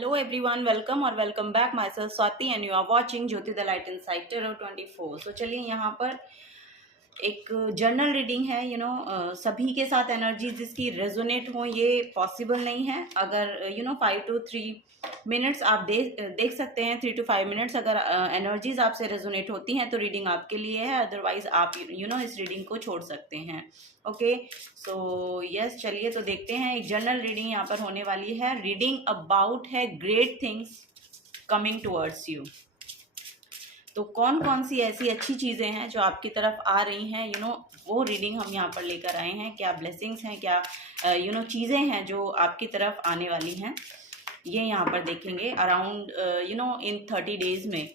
Hello everyone, welcome or welcome back. Myself Swati and you are watching Jyoti the Light Inside Tarot 24. So चलिए यहाँ पर एक journal reading है। सभी के साथ एनर्जी जिसकी रेजोनेट हो ये पॉसिबल नहीं है। अगर 5 to 3 मिनट्स आप देख सकते हैं। 3 to 5 मिनट्स अगर एनर्जीज आपसे रेजोनेट होती हैं तो रीडिंग आपके लिए है, अदरवाइज आप इस रीडिंग को छोड़ सकते हैं। ओके, सो यस, चलिए तो देखते हैं। एक जर्नल रीडिंग यहाँ पर होने वाली है। रीडिंग अबाउट है great things coming towards you. तो कौन कौन सी ऐसी अच्छी चीज़ें हैं जो आपकी तरफ आ रही हैं, वो रीडिंग हम यहाँ पर लेकर आए हैं। क्या ब्लेसिंग्स हैं, क्या चीज़ें हैं जो आपकी तरफ आने वाली हैं, ये यहाँ पर देखेंगे। अराउंड इन 30 डेज में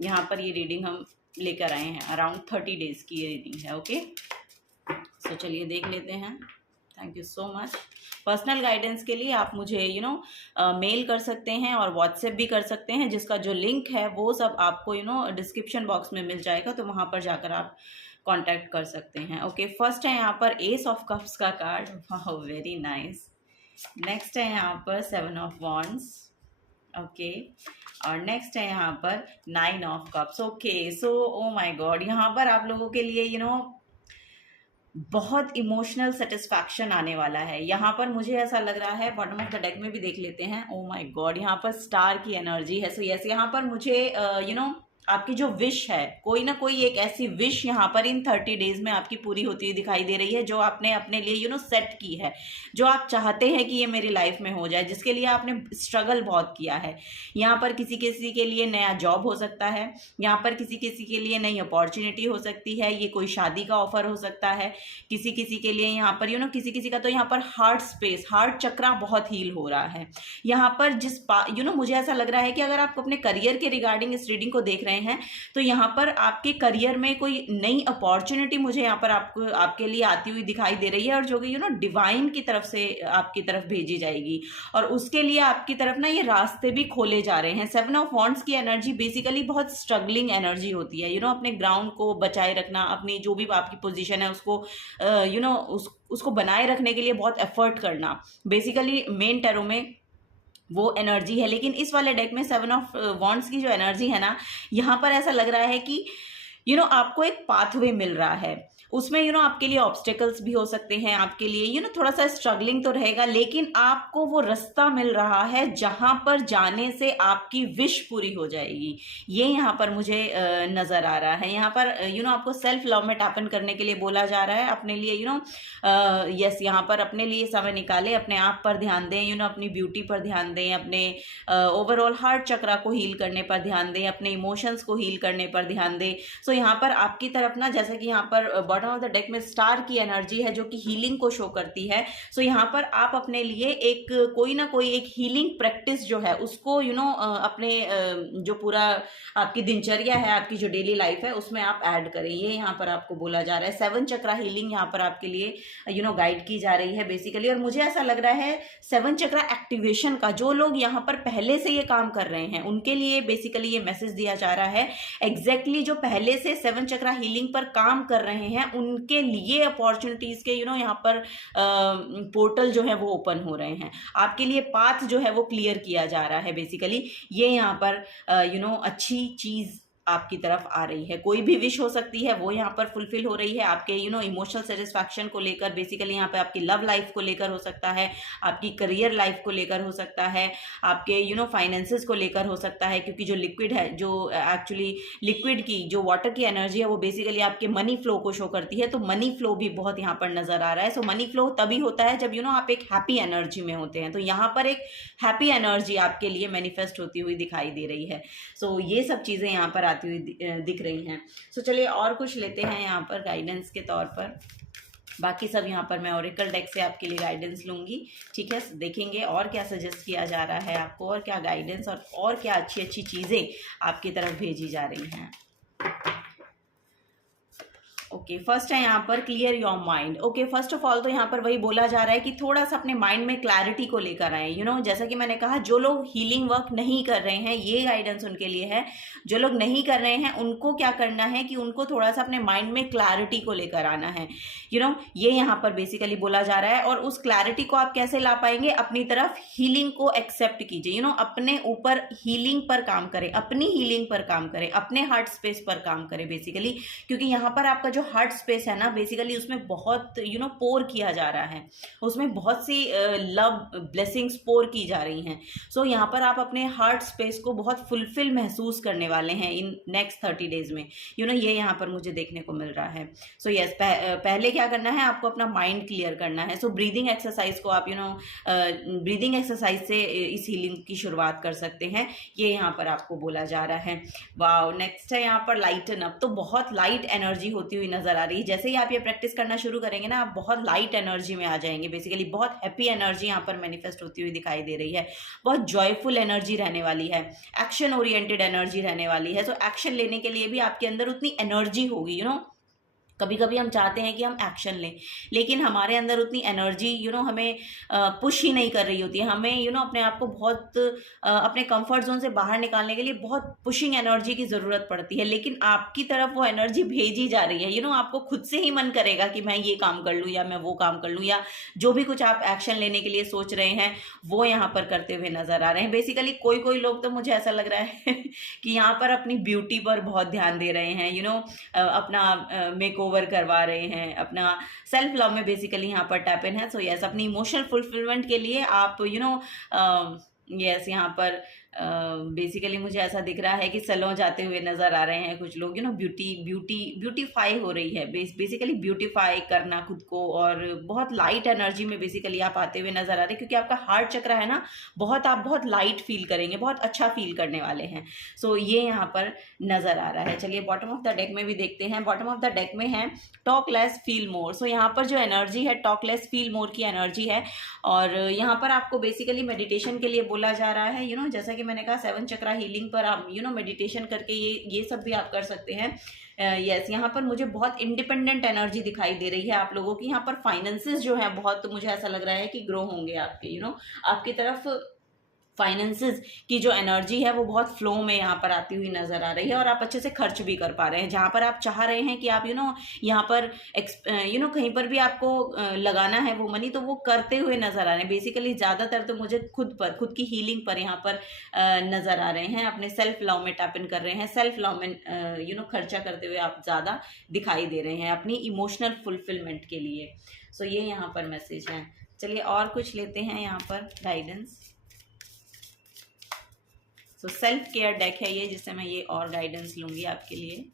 यहाँ पर ये रीडिंग हम लेकर आए हैं। अराउंड 30 डेज की ये रीडिंग है। ओके, सो चलिए देख लेते हैं। Thank you so much. Personal guidance के लिए आप मुझे मेल कर सकते हैं और व्हाट्सएप भी कर सकते हैं, जिसका जो लिंक है वो सब आपको डिस्क्रिप्शन बॉक्स में मिल जाएगा, तो वहाँ पर जाकर आप कांटेक्ट कर सकते हैं। ओके, फर्स्ट है यहाँ पर एस ऑफ कप्स का कार्ड। वाह, वेरी नाइस। नेक्स्ट है यहाँ पर 7 ऑफ वॉन्ड्स। ओके, और नेक्स्ट है यहाँ पर 9 of cups. Okay, so oh my God, यहाँ पर आप लोगों के लिए बहुत इमोशनल सेटिस्फैक्शन आने वाला है। यहाँ पर मुझे ऐसा लग रहा है, बॉटम ऑफ द डेक में भी देख लेते हैं। ओ माय गॉड, यहाँ पर स्टार की एनर्जी है। सो यस, यहाँ पर मुझे आपकी जो विश है, कोई ना कोई एक ऐसी विश यहाँ पर इन 30 डेज में आपकी पूरी होती हुई दिखाई दे रही है, जो आपने अपने लिए सेट की है, जो आप चाहते हैं कि ये मेरी लाइफ में हो जाए, जिसके लिए आपने स्ट्रगल बहुत किया है। यहाँ पर किसी किसी के लिए नया जॉब हो सकता है, यहाँ पर किसी किसी के लिए नई अपॉर्चुनिटी हो सकती है, ये कोई शादी का ऑफर हो सकता है किसी किसी के लिए। यहाँ पर किसी किसी का तो यहाँ पर हार्ट स्पेस, हार्ट चक्रा बहुत हील हो रहा है। यहाँ पर मुझे ऐसा लग रहा है कि अगर आप अपने करियर के रिगार्डिंग इस रीडिंग को देख रहे हैं तो यहाँ पर आपके करियर में कोई नई अपॉर्चुनिटी मुझे यहाँ पर आपके लिए आती हुई दिखाई दे रही है, और जो कि डिवाइन की तरफ से आपकी तरफ भेजी जाएगी, और उसके लिए आपकी तरफ ना ये रास्ते भी खोले जा रहे हैं। 7 ऑफ वॉन्ड्स की एनर्जी बेसिकली बहुत स्ट्रगलिंग एनर्जी होती है। अपने ग्राउंड को बचाए रखना, अपनी जो भी आपकी पोजीशन है उसको उसको बनाए रखने के लिए बहुत एफर्ट करना, बेसिकली मेन टैरो में वो एनर्जी है। लेकिन इस वाले डेक में 7 ऑफ वॉन्ड्स की जो एनर्जी है ना, यहाँ पर ऐसा लग रहा है कि आपको एक पाथवे मिल रहा है। उसमें आपके लिए ऑब्स्टेकल्स भी हो सकते हैं, आपके लिए थोड़ा सा स्ट्रगलिंग तो रहेगा, लेकिन आपको वो रास्ता मिल रहा है जहां पर जाने से आपकी विश पूरी हो जाएगी। ये यहाँ पर मुझे नज़र आ रहा है। यहाँ पर आपको सेल्फ लव में टैपन करने के लिए बोला जा रहा है। अपने लिए यस, यहाँ पर अपने लिए समय निकालें, अपने आप पर ध्यान दें, अपनी ब्यूटी पर ध्यान दें, अपने ओवरऑल हार्ट चक्रा को हील करने पर ध्यान दें, अपने इमोशंस को हील करने पर ध्यान दें। सो यहाँ पर आपकी तरफ ना, जैसे कि यहाँ पर बॉटम ऑफ द डेक में स्टार की एनर्जी है जो कि हीलिंग को शो करती है। सो यहाँ पर आप अपने लिए एक कोई ना कोई एक हीलिंग प्रैक्टिस जो है उसको अपने जो पूरा आपकी दिनचर्या है, आपकी जो डेली लाइफ है, उसमें आप ऐड करें। ये यहाँ पर आपको बोला जा रहा है। 7 चक्रा हीलिंग यहाँ पर आपके लिए गाइड की जा रही है बेसिकली। और मुझे ऐसा लग रहा है 7 चक्रा एक्टिवेशन का, जो लोग यहाँ पर पहले से ये काम कर रहे हैं उनके लिए बेसिकली ये मैसेज दिया जा रहा है। एग्जैक्टली जो पहले से 7 चक्रा हीलिंग पर काम कर रहे हैं उनके लिए अपॉर्चुनिटीज के यहाँ पर पोर्टल जो है वो ओपन हो रहे हैं। आपके लिए पाथ जो है वो क्लियर किया जा रहा है बेसिकली। ये यहाँ पर अच्छी चीज आपकी तरफ आ रही है। कोई भी विश हो सकती है वो यहाँ पर फुलफिल हो रही है। आपके इमोशनल सेटिस्फैक्शन को लेकर, बेसिकली यहाँ पे आपकी लव लाइफ को लेकर हो सकता है, आपकी करियर लाइफ को लेकर हो सकता है, आपके फाइनेंसेस को लेकर हो सकता है, क्योंकि जो लिक्विड है, जो एक्चुअली लिक्विड की जो वाटर की एनर्जी है वो बेसिकली आपके मनी फ्लो को शो करती है। तो मनी फ्लो भी बहुत यहाँ पर नजर आ रहा है। सो मनी फ्लो तभी होता है जब आप एक हैप्पी एनर्जी में होते हैं। तो यहाँ पर एक हैप्पी एनर्जी आपके लिए मैनिफेस्ट होती हुई दिखाई दे रही है। सो ये सब चीज़ें यहाँ पर आती हुई दिख रही हैं। सो चलिए और कुछ लेते हैं यहाँ पर गाइडेंस के तौर पर। बाकी सब यहाँ पर मैं ओरेकल डेक से आपके लिए गाइडेंस लूँगी। ठीक है, देखेंगे और क्या सजेस्ट किया जा रहा है आपको, और क्या गाइडेंस और क्या अच्छी अच्छी चीज़ें आपकी तरफ भेजी जा रही हैं। ओके फर्स्ट है यहाँ पर clear your mind. Okay first of all तो यहाँ पर वही बोला जा रहा है कि थोड़ा सा अपने माइंड में क्लैरिटी को लेकर आए। जैसा कि मैंने कहा, जो लोग हीलिंग वर्क नहीं कर रहे हैं, ये गाइडेंस उनके लिए है। जो लोग नहीं कर रहे हैं उनको क्या करना है कि उनको थोड़ा सा अपने माइंड में क्लैरिटी को लेकर आना है। ये यहाँ पर बेसिकली बोला जा रहा है। और उस क्लैरिटी को आप कैसे ला पाएंगे? अपनी तरफ हीलिंग को एक्सेप्ट कीजिए। अपने ऊपर हीलिंग पर काम करें, अपनी हीलिंग पर काम करें, अपने हार्ट स्पेस पर काम करें बेसिकली। क्योंकि यहाँ पर आपका जो हार्ट स्पेस है ना, बेसिकली उसमें बहुत पोर किया जा रहा है, उसमें बहुत सी लव ब्लेसिंग्स पोर की जा रही हैं। सो यहाँ पर आप अपने हार्ट स्पेस को बहुत फुलफिल महसूस करने वाले हैं इन नेक्स्ट 30 डेज में। ये यहाँ पर मुझे देखने को मिल रहा है। सो यस, पहले क्या करना है, आपको अपना माइंड क्लियर करना है। सो ब्रीदिंग एक्सरसाइज को आप ब्रीदिंग एक्सरसाइज से इस हीलिंग की शुरुआत कर सकते हैं, ये यहाँ पर आपको बोला जा रहा है। वाओ, नेक्स्ट है यहाँ पर लाइटन अप। तो बहुत लाइट एनर्जी होती हुई नजर आ रही है। जैसे ही आप ये प्रैक्टिस करना शुरू करेंगे ना, आप बहुत लाइट एनर्जी में आ जाएंगे। बेसिकली बहुत हैप्पी एनर्जी यहाँ पर मैनिफेस्ट होती हुई दिखाई दे रही है। बहुत जॉयफुल एनर्जी रहने वाली है, एक्शन ओरिएंटेड एनर्जी रहने वाली है। सो एक्शन लेने के लिए भी आपके अंदर उतनी एनर्जी होगी। कभी कभी हम चाहते हैं कि हम एक्शन लें, लेकिन हमारे अंदर उतनी एनर्जी हमें पुश ही नहीं कर रही होती है। हमें अपने आप को बहुत अपने कंफर्ट जोन से बाहर निकालने के लिए बहुत पुशिंग एनर्जी की ज़रूरत पड़ती है। लेकिन आपकी तरफ वो एनर्जी भेजी जा रही है। आपको खुद से ही मन करेगा कि मैं ये काम कर लूँ या मैं वो काम कर लूँ, या जो भी कुछ आप एक्शन लेने के लिए सोच रहे हैं वो यहाँ पर करते हुए नज़र आ रहे हैं। बेसिकली कोई लोग तो मुझे ऐसा लग रहा है कि यहाँ पर अपनी ब्यूटी पर बहुत ध्यान दे रहे हैं। अपना मेकओवर करवा रहे हैं, अपना सेल्फ लव में बेसिकली यहाँ पर टैप इन है। सो यस, अपनी इमोशनल फुलफिलमेंट के लिए आप यस यहाँ पर बेसिकली मुझे ऐसा दिख रहा है कि सैलून जाते हुए नजर आ रहे हैं कुछ लोग। ब्यूटीफाई हो रही है, बेसिकली ब्यूटीफाई करना खुद को, और बहुत लाइट एनर्जी में बेसिकली आप आते हुए नजर आ रहे हैं। क्योंकि आपका हार्ट चक्र है ना, आप बहुत लाइट फील करेंगे, बहुत अच्छा फील करने वाले हैं। सो ये यहाँ पर नजर आ रहा है। चलिए बॉटम ऑफ द डेक में भी देखते हैं। बॉटम ऑफ द डेक में है टॉक लेस फील मोर। सो यहाँ पर जो एनर्जी है, टॉक लेस फील मोर की एनर्जी है। और यहाँ पर आपको बेसिकली मेडिटेशन के लिए बोला जा रहा है। जैसा कि मैंने कहा, 7 चक्रा हीलिंग पर आप मेडिटेशन करके ये सब भी आप कर सकते हैं। यस, यहाँ पर मुझे बहुत इंडिपेंडेंट एनर्जी दिखाई दे रही है आप लोगों की। यहाँ पर फाइनेंसेस जो है बहुत, मुझे ऐसा लग रहा है कि ग्रो होंगे आपके। आपकी तरफ फाइनेंसेस की जो एनर्जी है वो बहुत फ्लो में यहाँ पर आती हुई नजर आ रही है। और आप अच्छे से खर्च भी कर पा रहे हैं। जहाँ पर आप चाह रहे हैं कि आप यहाँ पर कहीं पर भी आपको लगाना है वो मनी, तो वो करते हुए नजर आ रहे हैं। बेसिकली ज़्यादातर तो मुझे खुद की हीलिंग पर यहाँ पर नजर आ रहे हैं। अपने सेल्फ लव में टैप इन कर रहे हैं, सेल्फ लव में खर्चा करते हुए आप ज़्यादा दिखाई दे रहे हैं अपनी इमोशनल फुलफिलमेंट के लिए। सो ये यहाँ पर मैसेज है। चलिए और कुछ लेते हैं यहाँ पर गाइडेंस। तो सेल्फ केयर डेक है ये, जिससे मैं ये और गाइडेंस लूंगी आपके लिए।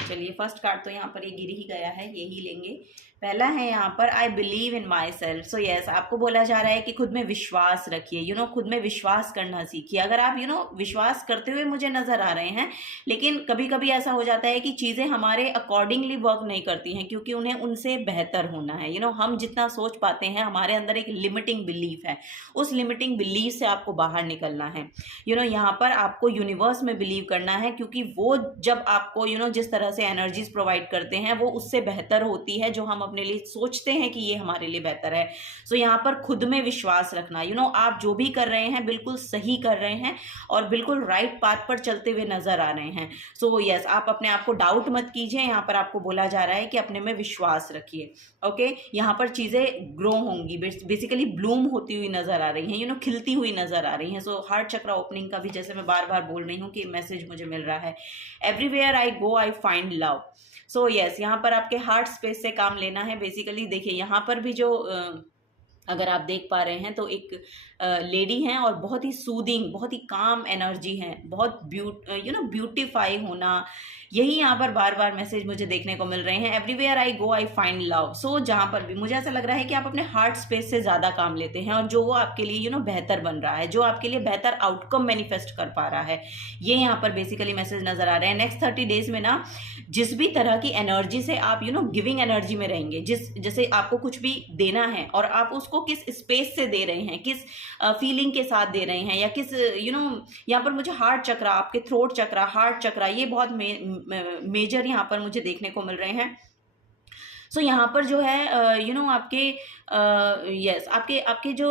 चलिए फर्स्ट कार्ड तो यहाँ पर ये गिर ही गया है, यही लेंगे। पहला है यहाँ पर I believe in my self. So yes, आपको बोला जा रहा है कि खुद में विश्वास रखिए। खुद में विश्वास करना सीखिए। अगर आप विश्वास करते हुए मुझे नजर आ रहे हैं, लेकिन कभी कभी ऐसा हो जाता है कि चीज़ें हमारे अकॉर्डिंगली वर्क नहीं करती हैं, क्योंकि उन्हें उनसे बेहतर होना है। हम जितना सोच पाते हैं, हमारे अंदर एक लिमिटिंग बिलीफ है। उस लिमिटिंग बिलीफ से आपको बाहर निकलना है। यहाँ पर आपको यूनिवर्स में बिलीव करना है, क्योंकि वो जब आपको जिस तरह से एनर्जीज प्रोवाइड करते हैं वो उससे बेहतर होती है जो हम अपने लिए सोचते हैं कि ये हमारे लिए बेहतर है। सो यहाँ पर खुद में विश्वास रखना। आप जो भी कर रहे हैं बिल्कुल सही कर रहे हैं और बिल्कुल राइट पाथ पर चलते हुए नजर आ रहे हैं। सो यस, आप अपने आप को डाउट मत कीजिए। यहाँ पर आपको बोला जा रहा है कि अपने में विश्वास रखिए। ओके, यहाँ पर चीजें ग्रो होंगी, बेसिकली ब्लूम होती हुई नजर आ रही हैं, खिलती हुई नजर आ रही हैं। सो हार्ट चक्रा ओपनिंग का भी, जैसे मैं बार बार बोल रही हूँ कि मैसेज मुझे मिल रहा है, everywhere I go I find love. So yes, यहाँ पर आपके हार्ट स्पेस से काम लेना है। बेसिकली देखिए, यहाँ पर भी जो अगर आप देख पा रहे हैं तो एक लेडी हैं और बहुत ही सूदिंग, बहुत ही काम एनर्जी है, बहुत ब्यूटीफाई होना, यही यहाँ पर बार बार मैसेज मुझे देखने को मिल रहे हैं। Everywhere I go I find love. So जहाँ पर भी मुझे ऐसा लग रहा है कि आप अपने हार्ट स्पेस से ज़्यादा काम लेते हैं और जो वो आपके लिए बेहतर बन रहा है, जो आपके लिए बेहतर आउटकम मैनिफेस्ट कर पा रहा है, ये यहाँ पर बेसिकली मैसेज नजर आ रहे हैं। नेक्स्ट 30 डेज में ना जिस भी तरह की एनर्जी से आप गिविंग एनर्जी में रहेंगे, जैसे आपको कुछ भी देना है और आप उसको किस स्पेस से दे रहे हैं, किस फीलिंग के साथ दे रहे हैं, या किस यहाँ पर मुझे हार्ट चक्रा, आपके थ्रोट चक्रा, हार्ट चक्रा, ये बहुत मेजर यहाँ पर मुझे देखने को मिल रहे हैं। सो यहाँ पर जो है आपके यस आपके जो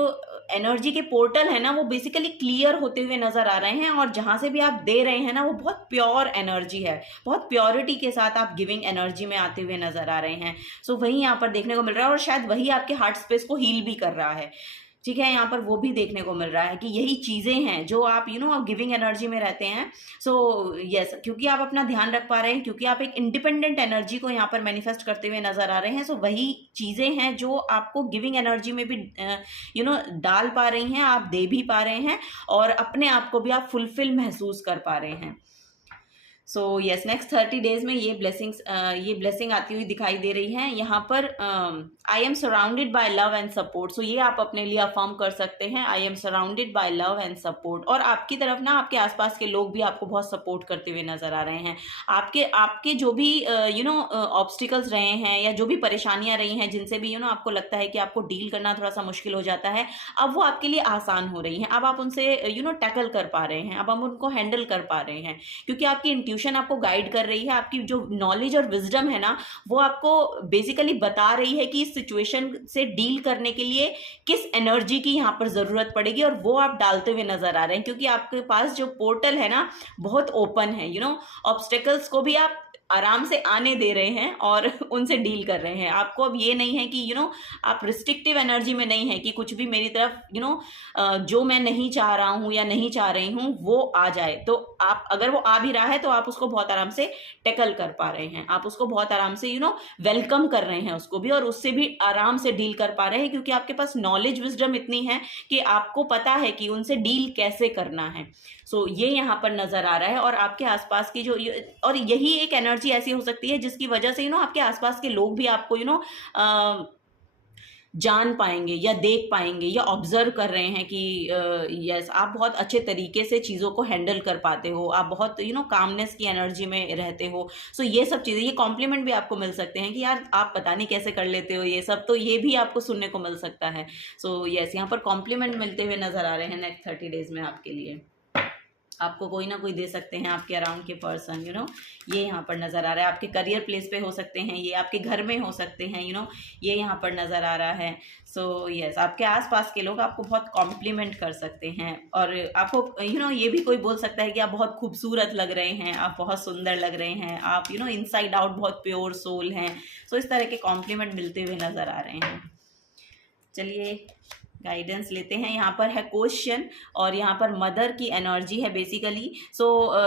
एनर्जी के पोर्टल है ना, वो बेसिकली क्लियर होते हुए नजर आ रहे हैं, और जहाँ से भी आप दे रहे हैं ना, वो बहुत प्योर एनर्जी है, बहुत प्योरिटी के साथ आप गिविंग एनर्जी में आते हुए नजर आ रहे हैं। सो वही यहाँ पर देखने को मिल रहा है, और शायद वही आपके हार्ट स्पेस को हील भी कर रहा है। ठीक है, यहाँ पर वो भी देखने को मिल रहा है कि यही चीज़ें हैं जो आप आप गिविंग एनर्जी में रहते हैं। सो यस, क्योंकि आप अपना ध्यान रख पा रहे हैं, क्योंकि आप एक इंडिपेंडेंट एनर्जी को यहाँ पर मैनिफेस्ट करते हुए नजर आ रहे हैं। सो वही चीज़ें हैं जो आपको गिविंग एनर्जी में भी डाल पा रही हैं, आप दे भी पा रहे हैं, और अपने आप को भी आप फुलफिल महसूस कर पा रहे हैं। सो यस, नेक्स्ट 30 डेज में ये ब्लेसिंग आती हुई दिखाई दे रही है। यहाँ पर I am surrounded by love and support. So ये आप अपने लिए अफर्म कर सकते हैं, I am surrounded by love and support. और आपकी तरफ ना आपके आसपास के लोग भी आपको बहुत सपोर्ट करते हुए नजर आ रहे हैं। आपके जो भी ऑब्स्टिकल्स रहे हैं, या जो भी परेशानियां रही हैं, जिनसे भी आपको लगता है कि आपको डील करना थोड़ा सा मुश्किल हो जाता है, अब वो आपके लिए आसान हो रही हैं। अब आप उनसे टैकल कर पा रहे हैं, अब हम उनको हैंडल कर पा रहे हैं, क्योंकि आपकी इंट्यूशन आपको गाइड कर रही है। आपकी जो नॉलेज और विजडम है ना, वो आपको बेसिकली बता रही है कि इस सिचुएशन से डील करने के लिए किस एनर्जी की यहाँ पर जरूरत पड़ेगी, और वो आप डालते हुए नजर आ रहे हैं, क्योंकि आपके पास जो पोर्टल है ना, बहुत ओपन है। ऑब्स्टेकल्स को भी आप आराम से आने दे रहे हैं और उनसे डील कर रहे हैं। आपको अब ये नहीं है कि आप रिस्ट्रिक्टिव एनर्जी में नहीं है कि कुछ भी मेरी तरफ जो मैं नहीं चाह रहा हूं या नहीं चाह रही हूं वो आ जाए। तो आप, अगर वो आ भी रहा है, तो आप उसको बहुत आराम से टैकल कर पा रहे हैं, आप उसको बहुत आराम से वेलकम कर रहे हैं उसको भी, और उससे भी आराम से डील कर पा रहे हैं, क्योंकि आपके पास नॉलेज विजडम इतनी है कि आपको पता है कि उनसे डील कैसे करना है। सो ये यहाँ पर नजर आ रहा है। और आपके आसपास की जो, और यही एक एनर्जी ऐसी हो सकती है जिसकी वजह से आपके आसपास के लोग भी आपको जान पाएंगे या देख पाएंगे या ऑब्जर्व कर रहे हैं कि यस, आप बहुत अच्छे तरीके से चीज़ों को हैंडल कर पाते हो, आप बहुत कामनेस की एनर्जी में रहते हो। सो ये सब चीज़ें, ये कॉम्प्लीमेंट भी आपको मिल सकते हैं कि यार आप पता नहीं कैसे कर लेते हो ये सब, तो ये भी आपको सुनने को मिल सकता है। सो यस, यहाँ पर कॉम्प्लीमेंट मिलते हुए नजर आ रहे हैं नेक्स्ट 30 डेज में आपके लिए। आपको कोई ना कोई दे सकते हैं आपके अराउंड के पर्सन, ये यहाँ पर नज़र आ रहा है। आपके करियर प्लेस पे हो सकते हैं, ये आपके घर में हो सकते हैं, ये यहाँ पर नज़र आ रहा है। सो यस, आपके आसपास के लोग आपको बहुत कॉम्प्लीमेंट कर सकते हैं, और आपको ये भी कोई बोल सकता है कि आप बहुत खूबसूरत लग रहे हैं, आप बहुत सुंदर लग रहे हैं, आप इनसाइड आउट बहुत प्योर सोल हैं। सो इस तरह के कॉम्प्लीमेंट मिलते हुए नज़र आ रहे हैं। चलिए गाइडेंस लेते हैं। यहाँ पर है क्वेश्चन, और यहाँ पर मदर की एनर्जी है बेसिकली। सो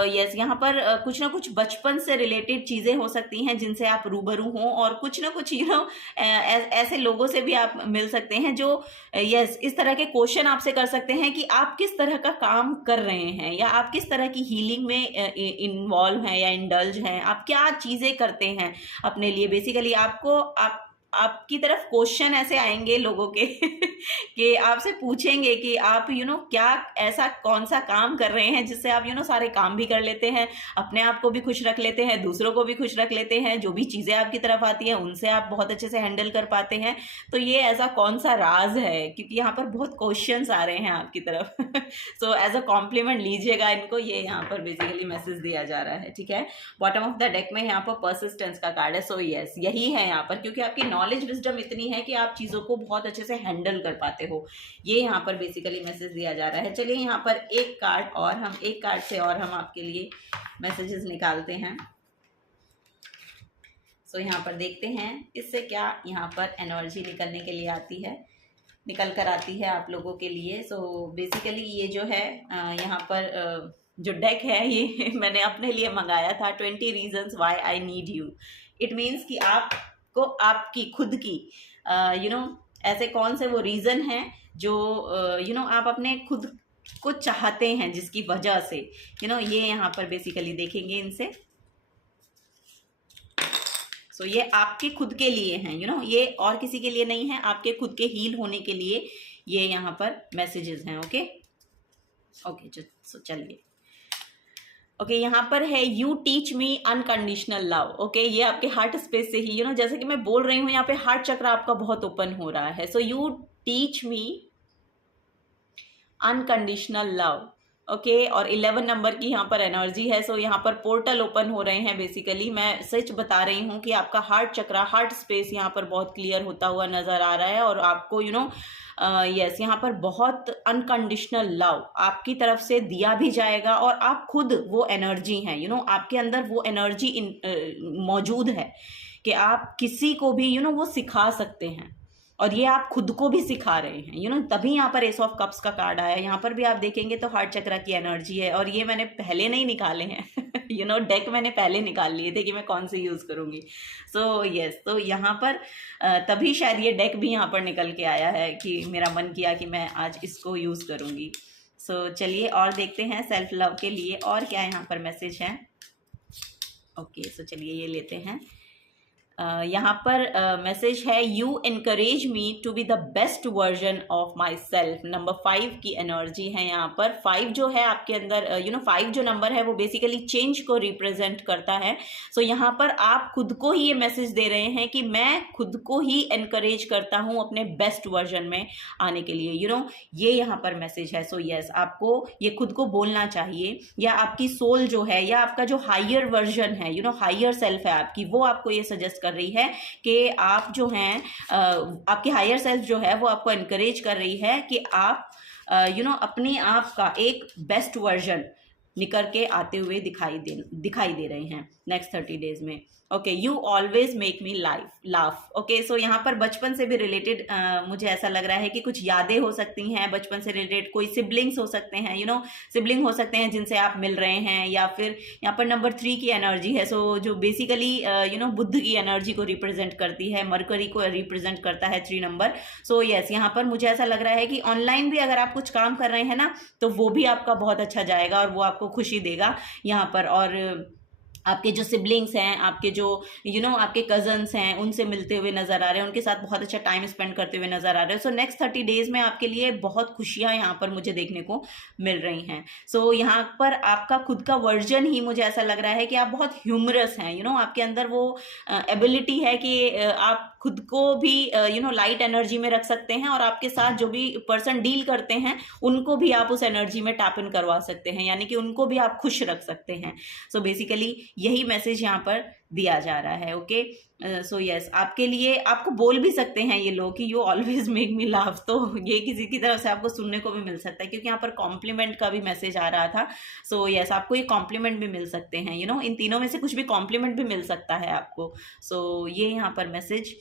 यस, यहाँ पर कुछ ना कुछ बचपन से रिलेटेड चीज़ें हो सकती हैं जिनसे आप रूबरू हों, और कुछ ना कुछ ऐसे लोगों से भी आप मिल सकते हैं जो यस इस तरह के क्वेश्चन आपसे कर सकते हैं कि आप किस तरह का काम कर रहे हैं, या आप किस तरह की हीलिंग में इन्वॉल्व हैं या इंडल्ज हैं, आप क्या चीज़ें करते हैं अपने लिए। बेसिकली आपकी तरफ क्वेश्चन ऐसे आएंगे लोगों के कि आपसे पूछेंगे कि आप क्या ऐसा कौन सा काम कर रहे हैं जिससे आप सारे काम भी कर लेते हैं, अपने आप को भी खुश रख लेते हैं, दूसरों को भी खुश रख लेते हैं, जो भी चीज़ें आपकी तरफ आती हैं उनसे आप बहुत अच्छे से हैंडल कर पाते हैं। तो ये ऐसा कौन सा राज है, क्योंकि यहाँ पर बहुत क्वेश्चंस आ रहे हैं आपकी तरफ। सो एज अ कॉम्प्लीमेंट लीजिएगा इनको, ये यहाँ पर बेसिकली मैसेज दिया जा रहा है। ठीक है, बॉटम ऑफ द डेक में यहाँ पर परसिस्टेंस का कार्ड है। सो यस, यही है यहाँ पर, क्योंकि आपकी नॉलेज विजडम इतनी है कि आप चीज़ों को बहुत अच्छे से हैंडल कर पाते हो, ये यहाँ पर बेसिकली मैसेज दिया जा रहा है। चलिए यहाँ पर एक कार्ड से और हम आपके लिए मैसेजेस निकालते हैं। सो यहाँ पर देखते हैं इससे क्या यहाँ पर एनर्जी निकलने के लिए आती है, निकल कर आती है आप लोगों के लिए। सो बेसिकली ये जो है यहाँ पर जो डेक है ये मैंने अपने लिए मंगाया था, 20 reasons why I need you. It means कि आपको आपकी खुद की ऐसे कौन से वो रीज़न हैं जो आप अपने खुद को चाहते हैं, जिसकी वजह से ये यहाँ पर बेसिकली देखेंगे इनसे। सो ये आपके खुद के लिए हैं, ये और किसी के लिए नहीं है, आपके खुद के हील होने के लिए ये यहाँ पर मैसेजेस हैं। ओके ओके, सो चलिए। ओके यहाँ पर है you teach me unconditional love. Okay, ये आपके हार्ट स्पेस से ही जैसे कि मैं बोल रही हूँ, यहाँ पे हार्ट चक्र आपका बहुत ओपन हो रहा है। So you teach me unconditional love. Okay, और 11 नंबर की यहाँ पर एनर्जी है। सो यहाँ पर पोर्टल ओपन हो रहे हैं। बेसिकली मैं सच बता रही हूँ कि आपका हार्ट चक्र, हार्ट स्पेस यहाँ पर बहुत क्लियर होता हुआ नजर आ रहा है, और आपको यस यहाँ पर बहुत अनकंडीशनल लव आपकी तरफ से दिया भी जाएगा, और आप खुद वो एनर्जी हैं, आपके अंदर वो एनर्जी मौजूद है कि आप किसी को भी वो सिखा सकते हैं, और ये आप खुद को भी सिखा रहे हैं। तभी यहाँ पर एस ऑफ कप्स का कार्ड आया। यहाँ पर भी आप देखेंगे तो हार्ट चक्र की एनर्जी है, और ये मैंने पहले नहीं निकाले हैं डेक मैंने पहले निकाल लिए थे कि मैं कौन से यूज़ करूँगी। सो यस, तो यहाँ पर तभी शायद ये डेक भी यहाँ पर निकल के आया है कि मेरा मन किया कि मैं आज इसको यूज़ करूँगी। सो चलिए और देखते हैं सेल्फ लव के लिए और क्या यहाँ पर मैसेज है। ओके, सो चलिए ये लेते हैं। यहाँ पर मैसेज है you encourage me to be the best version of myself. Number 5 की एनर्जी है यहाँ पर। 5 जो है आपके अंदर 5 जो नंबर है वो बेसिकली चेंज को रिप्रेजेंट करता है। सो यहाँ पर आप खुद को ही ये मैसेज दे रहे हैं कि मैं खुद को ही एनकरेज करता हूँ अपने बेस्ट वर्जन में आने के लिए। ये यहाँ पर मैसेज है। सो यस, आपको ये खुद को बोलना चाहिए, या आपकी सोल जो है, या आपका जो हायर वर्जन है, हायर सेल्फ है आपकी, वो आपको ये सजेस्ट कर रही है कि आप जो हैं आपकी हायर सेल्फ जो है वो आपको एनकरेज कर रही है कि आप अपने आप का एक बेस्ट वर्जन निकल के आते हुए दिखाई दे रहे हैं नेक्स्ट 30 डेज में। Okay, you always make me laugh. Okay, so यहाँ पर बचपन से भी रिलेटेड मुझे ऐसा लग रहा है कि कुछ यादें हो सकती हैं बचपन से रिलेटेड। कोई सिबलिंग्स हो सकते हैं, सिबलिंग हो सकते हैं जिनसे आप मिल रहे हैं, या फिर यहाँ पर नंबर 3 की एनर्जी है। सो जो बेसिकली बुध की एनर्जी को रिप्रेजेंट करती है, मरकरी को रिप्रेजेंट करता है 3 नंबर। सो यस, यहाँ पर मुझे ऐसा लग रहा है कि ऑनलाइन भी अगर आप कुछ काम कर रहे हैं ना, तो वो भी आपका बहुत अच्छा जाएगा और वो आपको खुशी देगा यहाँ पर। और आपके जो सिबलिंग्स हैं, आपके जो आपके कजन्स हैं, उनसे मिलते हुए नजर आ रहे हैं, उनके साथ बहुत अच्छा टाइम स्पेंड करते हुए नजर आ रहे हैं। सो नेक्स्ट 30 डेज में आपके लिए बहुत खुशियां यहाँ पर मुझे देखने को मिल रही हैं। सो यहाँ पर आपका खुद का वर्जन ही मुझे ऐसा लग रहा है कि आप बहुत ह्यूमरस हैं। आपके अंदर वो एबिलिटी है कि आप खुद को भी लाइट एनर्जी में रख सकते हैं, और आपके साथ जो भी पर्सन डील करते हैं उनको भी आप उस एनर्जी में टैप इन करवा सकते हैं, यानी कि उनको भी आप खुश रख सकते हैं। सो बेसिकली यही मैसेज यहाँ पर दिया जा रहा है। ओके, सो यस, आपके लिए आपको बोल भी सकते हैं ये लोग कि you always make me laugh. तो ये किसी की तरफ से आपको सुनने को भी मिल सकता है, क्योंकि यहाँ पर कॉम्प्लीमेंट का भी मैसेज आ रहा था। सो यस, आपको ये कॉम्प्लीमेंट भी मिल सकते हैं, इन तीनों में से कुछ भी कॉम्प्लीमेंट भी मिल सकता है आपको। सो ये यहाँ पर मैसेज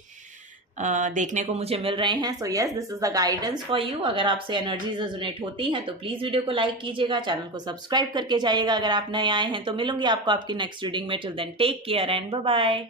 देखने को मुझे मिल रहे हैं। So yes, this is the guidance for you. अगर आपसे एनर्जीज रेजोनेट होती हैं तो प्लीज़ वीडियो को लाइक कीजिएगा, चैनल को सब्सक्राइब करके जाइएगा अगर आप नए आए हैं। तो मिलूंगी आपको आपकी नेक्स्ट रीडिंग में। Till then take care and bye bye.